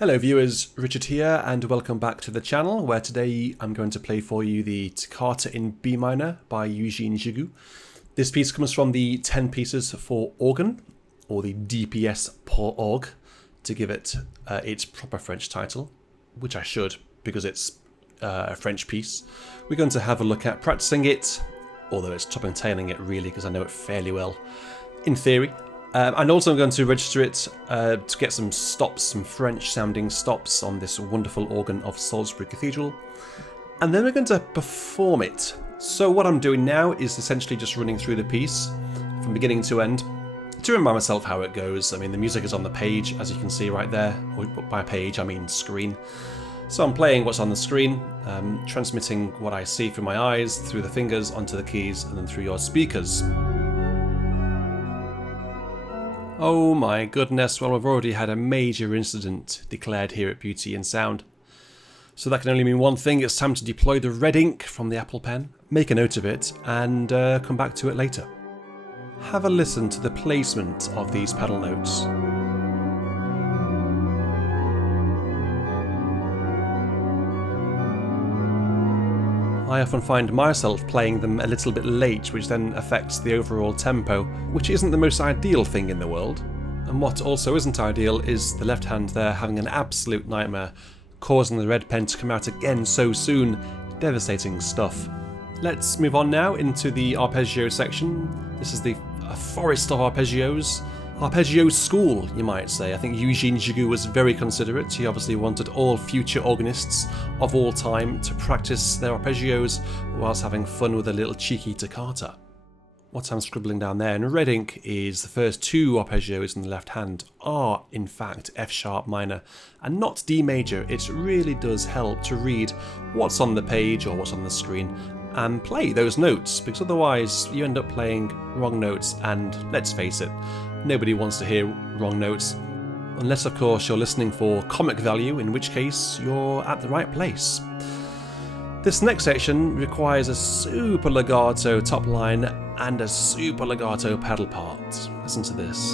Hello viewers, Richard here and welcome back to the channel where today I'm going to play for you the Toccata in B minor by Eugene Gigout. This piece comes from the 10 pieces for organ, or the DPS pour orgue, to give it its proper French title, which I should because it's a French piece. We're going to have a look at practicing it, although it's top and tailing it really because I know it fairly well in theory. And also I'm going to register it to get some stops, some French sounding stops on this wonderful organ of Salisbury Cathedral. And then we're going to perform it. So what I'm doing now is essentially just running through the piece from beginning to end to remind myself how it goes. I mean, the music is on the page, as you can see right there. Or by page, I mean screen. So I'm playing what's on the screen, transmitting what I see through my eyes, through the fingers, onto the keys, and then through your speakers. Oh my goodness, well we've already had a major incident declared here at Beauty and Sound. So that can only mean one thing, it's time to deploy the red ink from the Apple Pen, make a note of it, and come back to it later. Have a listen to the placement of these pedal notes. I often find myself playing them a little bit late, which then affects the overall tempo, which isn't the most ideal thing in the world. And what also isn't ideal is the left hand there having an absolute nightmare, causing the red pen to come out again so soon. Devastating stuff. Let's move on now into the arpeggio section. This is the forest of arpeggios. Arpeggio school, you might say. I think Eugene Gigout was very considerate. He obviously wanted all future organists of all time to practice their arpeggios whilst having fun with a little cheeky toccata. What I'm scribbling down there in red ink is the first two arpeggios in the left hand are in fact F sharp minor and not D major. It really does help to read what's on the page or what's on the screen and play those notes, because otherwise you end up playing wrong notes, and let's face it, nobody wants to hear wrong notes, unless of course you're listening for comic value, in which case you're at the right place. This next section requires a super legato top line and a super legato pedal part. Listen to this.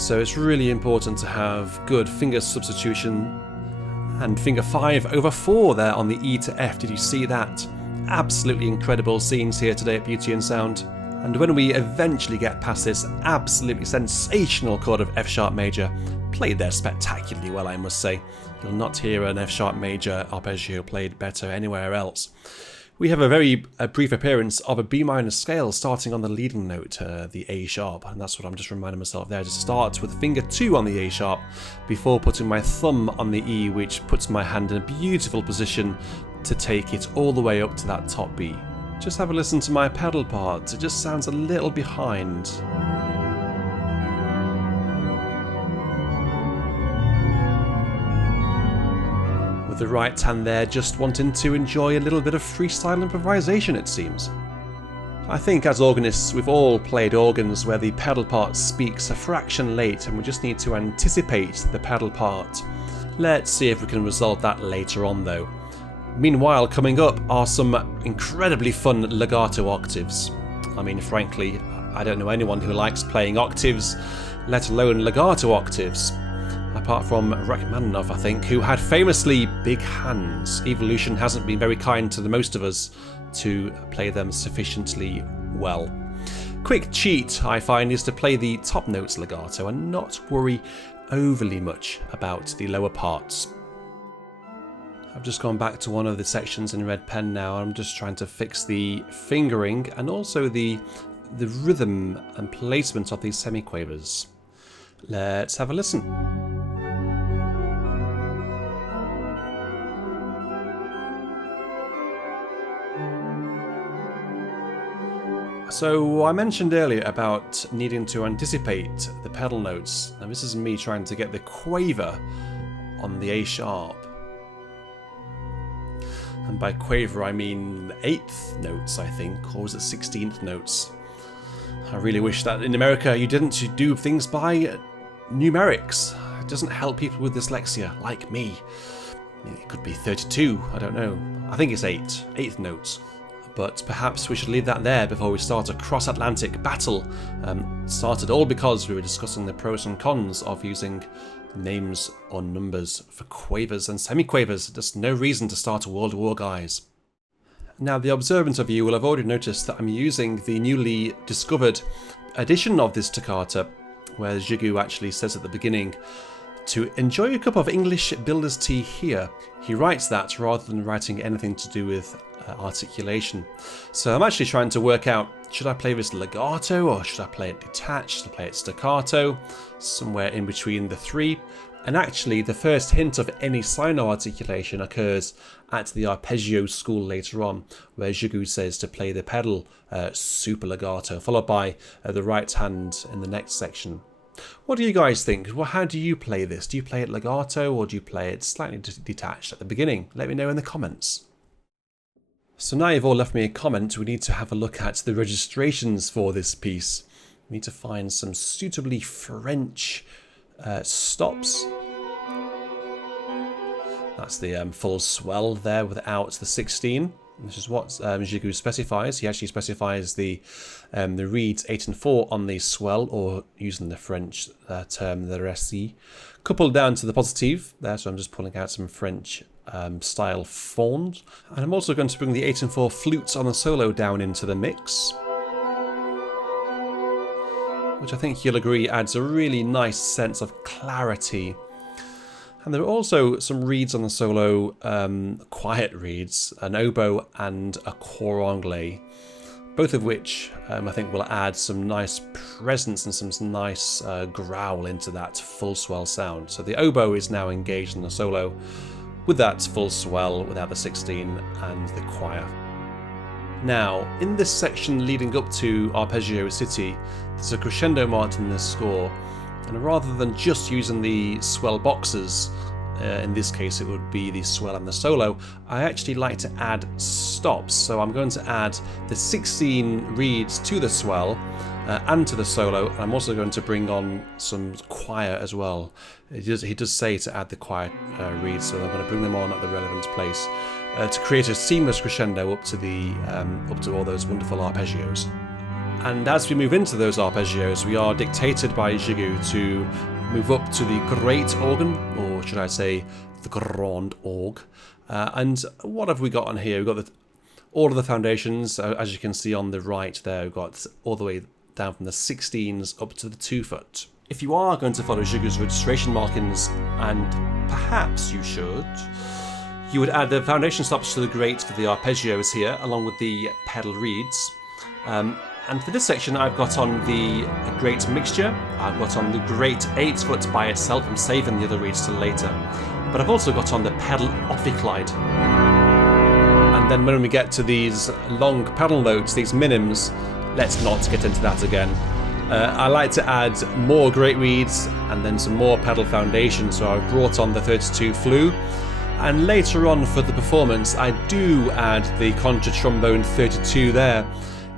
So it's really important to have good finger substitution, and finger 5/4 there on the E to F. Did you see that? Absolutely incredible scenes here today at Beauty and Sound. And when we eventually get past this absolutely sensational chord of F sharp major, played there spectacularly well, I must say. You'll not hear an F sharp major arpeggio played better anywhere else. We have a very brief appearance of a B minor scale starting on the leading note, the A sharp, and that's what I'm just reminding myself there, to start with finger 2 on the A sharp before putting my thumb on the E, which puts my hand in a beautiful position to take it all the way up to that top B. Just have a listen to my pedal part, it just sounds a little behind. With the right hand there just wanting to enjoy a little bit of freestyle improvisation, it seems. I think as organists we've all played organs where the pedal part speaks a fraction late and we just need to anticipate the pedal part. Let's see if we can resolve that later on though. Meanwhile, coming up are some incredibly fun legato octaves. I mean, frankly, I don't know anyone who likes playing octaves, let alone legato octaves. Apart from Rachmaninoff, I think, who had famously big hands. Evolution hasn't been very kind to the most of us to play them sufficiently well. Quick cheat, I find, is to play the top notes legato and not worry overly much about the lower parts. I've just gone back to one of the sections in red pen now. I'm just trying to fix the fingering and also the rhythm and placement of these semiquavers. Let's have a listen. So I mentioned earlier about needing to anticipate the pedal notes, and this is me trying to get the quaver on the A sharp. And by quaver I mean 8th notes, I think, or was it 16th notes? I really wish that in America you didn't do things by numerics. It doesn't help people with dyslexia, like me. It could be 32, I don't know. I think it's 8th notes. But perhaps we should leave that there before we start a cross-Atlantic battle. Started all because we were discussing the pros and cons of using names or numbers for quavers and semiquavers. Just no reason to start a world war, guys. Now, the observant of you will have already noticed that I'm using the newly discovered edition of this toccata, where Gigout actually says at the beginning, "To enjoy a cup of English builder's tea here." He writes that rather than writing anything to do with articulation. So I'm actually trying to work out, should I play this legato or should I play it detached? Should I play it staccato? Somewhere in between the three. And actually the first hint of any sino articulation occurs at the arpeggio school later on, where Gigout says to play the pedal super legato, followed by the right hand in the next section. What do you guys think? Well, how do you play this? Do you play it legato or do you play it slightly detached at the beginning? Let me know in the comments. So now you've all left me a comment, we need to have a look at the registrations for this piece. We need to find some suitably French stops. That's the full swell there without the 16. This is what Gigout specifies. He actually specifies the reeds 8 and 4 on the swell, or using the French term, the récit, coupled down to the positive there. So I'm just pulling out some French style forms. And I'm also going to bring the 8 and 4 flutes on the solo down into the mix, which I think you'll agree adds a really nice sense of clarity. And there are also some reeds on the solo, quiet reeds, an oboe and a cor anglais, both of which I think will add some nice presence and some nice growl into that full swell sound. So the oboe is now engaged in the solo with that full swell without the 16 and the choir. Now, in this section leading up to Arpeggio City, there's a crescendo marked in this score, and rather than just using the swell boxes, in this case it would be the swell and the solo, I actually like to add stops. So I'm going to add the 16 reeds to the swell and to the solo, and I'm also going to bring on some choir as well. He does say to add the choir reeds, so I'm going to bring them on at the relevant place to create a seamless crescendo up to all those wonderful arpeggios. And as we move into those arpeggios, we are dictated by Gigout to move up to the great organ, or should I say the grand orgue. And what have we got on here? We've got all of the foundations, as you can see on the right there. We've got all the way down from the 16s up to the 2 foot. If you are going to follow Gigout's registration markings, and perhaps you should, you would add the foundation stops to the great for the arpeggios here, along with the pedal reeds. And for this section, I've got on the great mixture. I've got on the great 8 foot by itself. I'm saving the other reeds till later. But I've also got on the pedal ophiclide. And then when we get to these long pedal notes, these minims, let's not get into that again. I like to add more great reeds and then some more pedal foundation. So I've brought on the 32 flu. And later on for the performance, I do add the contra trombone 32 there.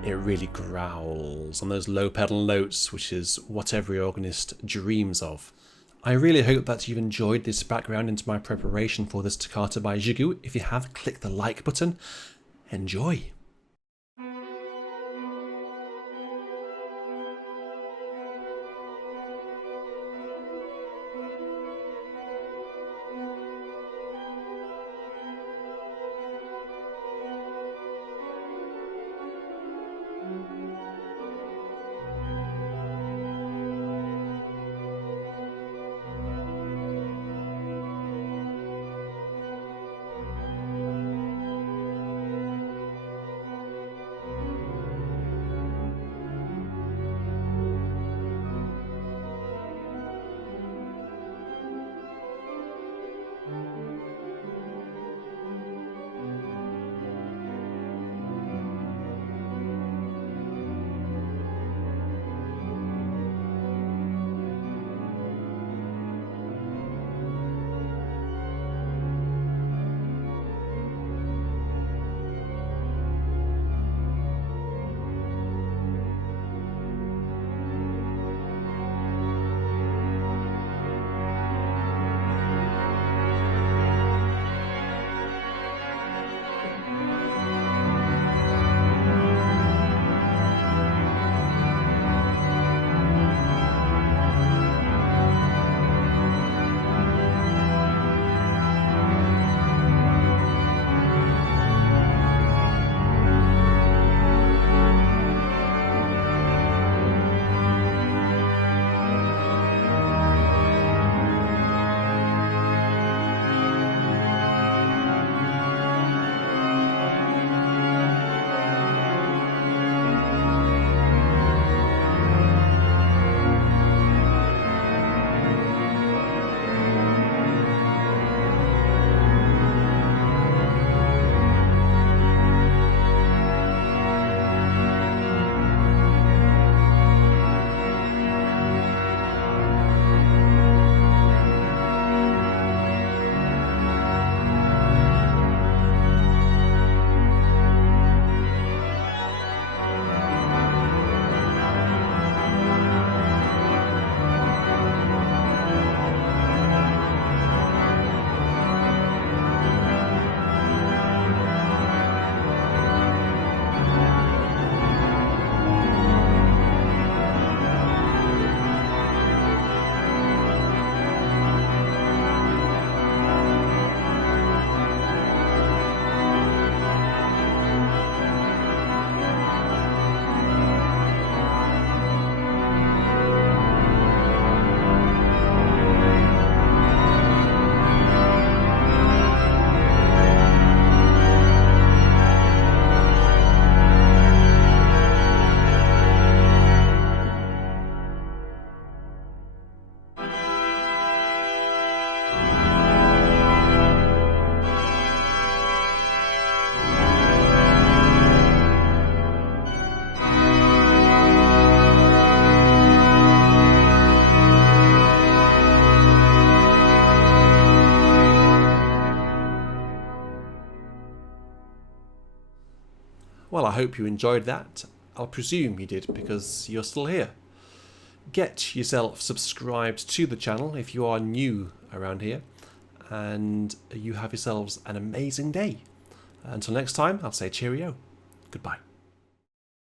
It really growls on those low pedal notes, which is what every organist dreams of. I really hope that you've enjoyed this background into my preparation for this toccata by Gigout. If you have, click the like button. Enjoy! Well, I hope you enjoyed that. I'll presume you did because you're still here. Get yourself subscribed to the channel if you are new around here, and you have yourselves an amazing day. Until next time, I'll say cheerio. Goodbye.